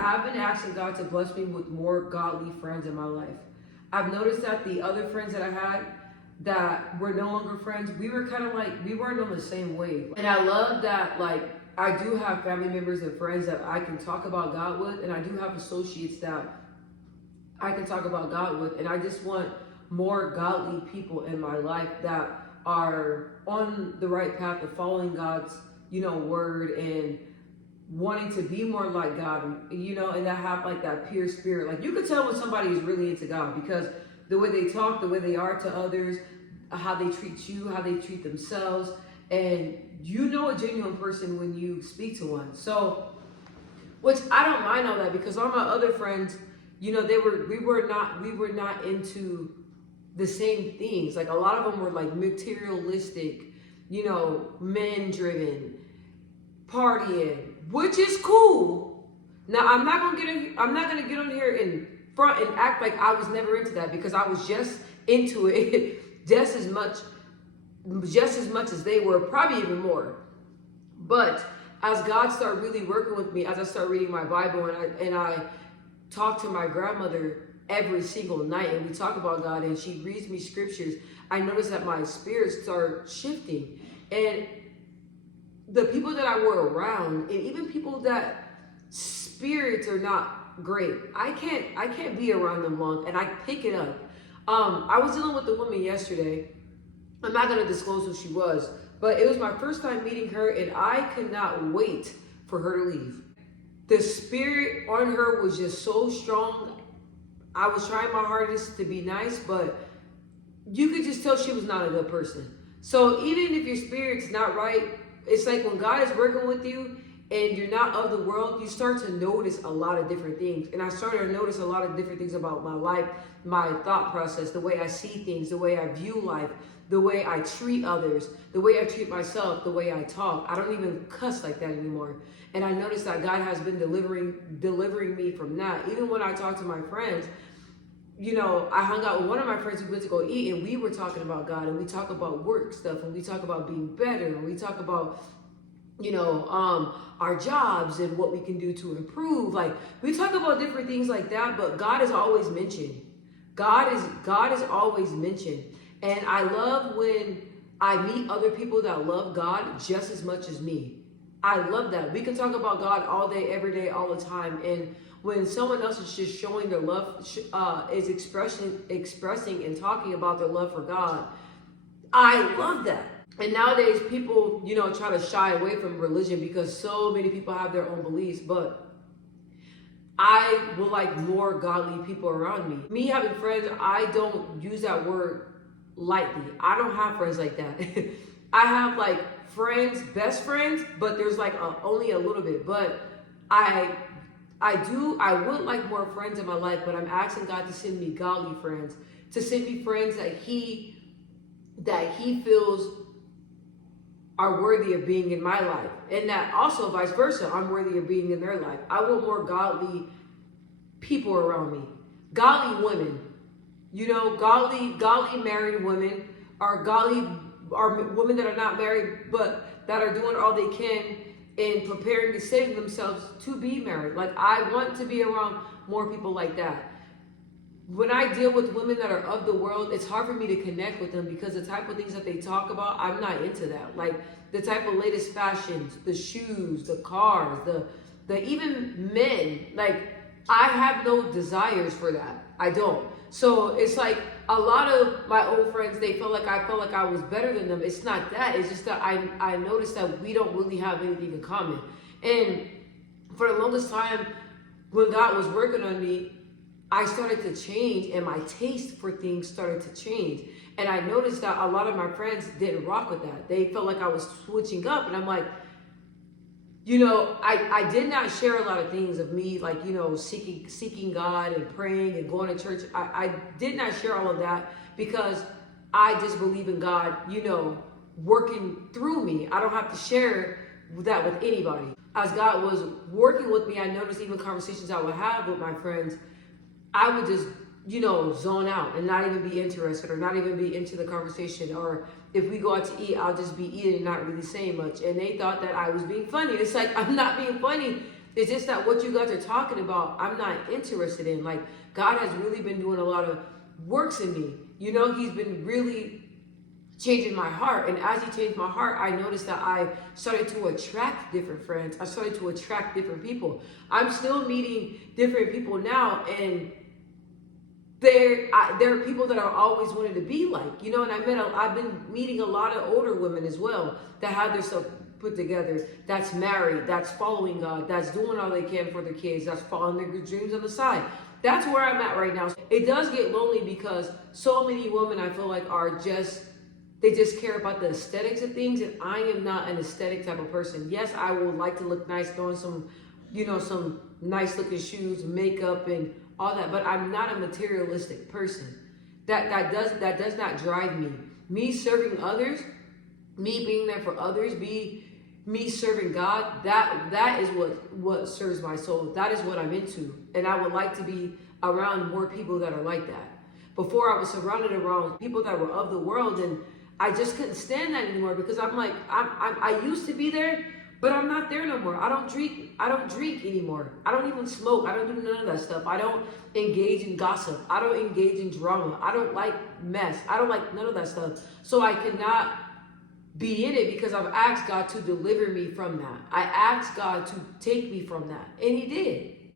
have been asking God to bless me with more godly friends in my life. I've noticed that the other friends that I had that were no longer friends, we were kind of like, we weren't on the same wave. And I love that, like, I do have family members and friends that I can talk about God with, and I do have associates that I can talk about God with, and I just want more godly people in my life that are on the right path of following God's, word and wanting to be more like God, and that have like that pure spirit. Like, you can tell when somebody is really into God because the way they talk, the way they are to others, how they treat you, how they treat themselves, and you know a genuine person when you speak to one. So, which I don't mind all that, because all my other friends, we were not into the same things. Like, a lot of them were like materialistic, men driven, partying, which is cool. Now, I'm not gonna get on here in front and act like I was never into that, because I was just into it just as much as they were, probably even more. But as God started really working with me, as I started reading my Bible, and I talk to my grandmother every single night, and we talk about God, and she reads me scriptures, I noticed that my spirit started shifting. And the people that I were around, and even people that spirits are not great, I can't be around them long, and I pick it up. I was dealing with a woman yesterday. I'm not going to disclose who she was, but it was my first time meeting her, and I could not wait for her to leave. The spirit on her was just so strong. I was trying my hardest to be nice, but you could just tell she was not a good person. So even if your spirit's not right, it's like when God is working with you and you're not of the world, you start to notice a lot of different things. And I started to notice a lot of different things about my life, my thought process, the way I see things, the way I view life, the way I treat others, the way I treat myself, the way I talk. I don't even cuss like that anymore. And I noticed that God has been delivering me from that. Even when I talk to my friends, I hung out with one of my friends who went to go eat, and we were talking about God, and we talk about work stuff, and we talk about being better, and we talk about, our jobs and what we can do to improve. Like, we talk about different things like that, but God is always mentioned. God is always mentioned. And I love when I meet other people that love God just as much as me. I love that. We can talk about God all day, every day, all the time. And when someone else is just showing their love, is expressing and talking about their love for God, I love that. And nowadays, people, try to shy away from religion because so many people have their own beliefs. But I would like more godly people around me. Me having friends, I don't use that word lightly. I don't have friends like that. I have like friends, best friends, but there's like only a little bit. But I would like more friends in my life, but I'm asking God to send me godly friends, to send me friends that he feels are worthy of being in my life, and that also vice versa, I'm worthy of being in their life. I want more godly people around me, godly women, godly married women, are women that are not married but that are doing all they can in preparing to save themselves to be married. Like, I want to be around more people like that. When I deal with women that are of the world, it's hard for me to connect with them because the type of things that they talk about, I'm not into that. Like, the type of latest fashions, the shoes, the cars, the even men. Like, I have no desires for that. I don't. So it's like a lot of my old friends, I felt like I was better than them. It's not that. It's just that I noticed that we don't really have anything in common. And for the longest time, when God was working on me, I started to change, and my taste for things started to change. And I noticed that a lot of my friends didn't rock with that. They felt like I was switching up, and I'm like, I did not share a lot of things of me, like, seeking God and praying and going to church. I did not share all of that because I just believe in God, working through me. I don't have to share that with anybody. As God was working with me, I noticed even conversations I would have with my friends, I would just, zone out and not even be interested or not even be into the conversation. Or if we go out to eat, I'll just be eating and not really saying much. And they thought that I was being funny. It's like, I'm not being funny. It's just that what you guys are talking about, I'm not interested in. Like, God has really been doing a lot of works in me. You know, he's been really changing my heart. And as he changed my heart, I noticed that I started to attract different friends. I started to attract different people. I'm still meeting different people now, and there are people that I always wanted to be like, you know. And I've been meeting a lot of older women as well that have their stuff put together, that's married, that's following God, that's doing all they can for their kids, that's following their dreams on the side. That's where I'm at right now. It does get lonely because so many women, I feel like, they just care about the aesthetics of things, and I am not an aesthetic type of person. Yes, I would like to look nice, throwing some, you know, some nice looking shoes, makeup, and all that, but I'm not a materialistic person. That does not drive me. Me serving others, me being there for others, me serving God, that is what serves my soul. That is what I'm into, and I would like to be around more people that are like that. Before, I was surrounded around people that were of the world, and I just couldn't stand that anymore, because I'm like, I used to be there, but I'm not there no more. I don't drink anymore. I don't even smoke. I don't do none of that stuff. I don't engage in gossip. I don't engage in drama. I don't like mess. I don't like none of that stuff. So I cannot be in it, because I've asked God to deliver me from that. I asked God to take me from that, and he did.